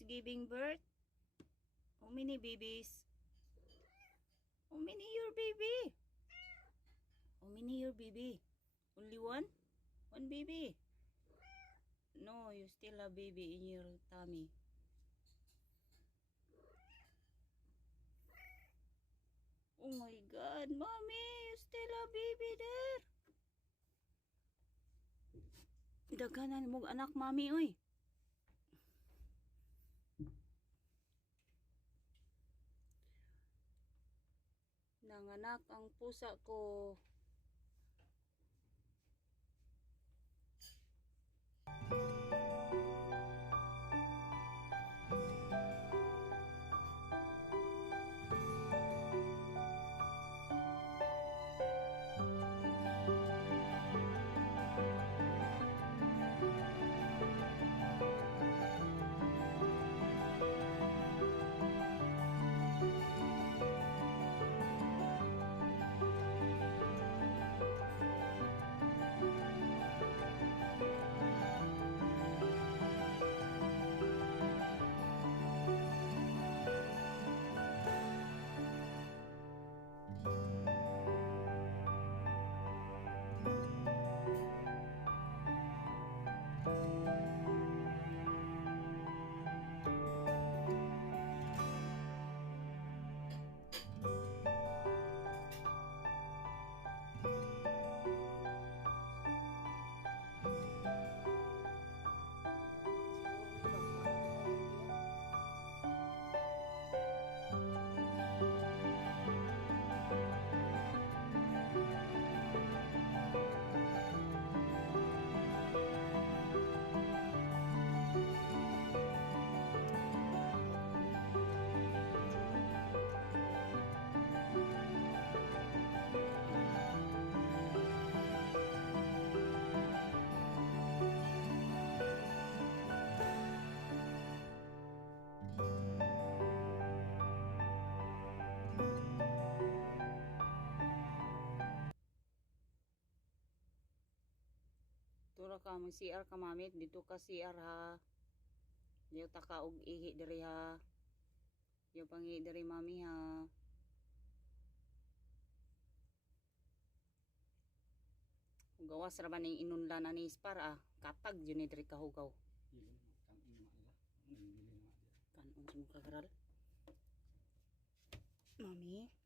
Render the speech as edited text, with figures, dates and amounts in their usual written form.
is giving birth? How many babies? How many your baby? How many your baby? Only one? One baby? No, you still have baby in your tummy. Oh my God, mommy, you still have baby there. Daghanan mo anak, mami, oy. Nanganak ang pusa ko. Tura ka mo CR ka mamit dito ka CR ha. Diyo ta ka og ihi diri ha. Diyo pangi diri mami ha. Gawas ra man ning inunlan ani spar ah. Katag jud ni diri ka hugaw. Kanon sa kagaral. Mami.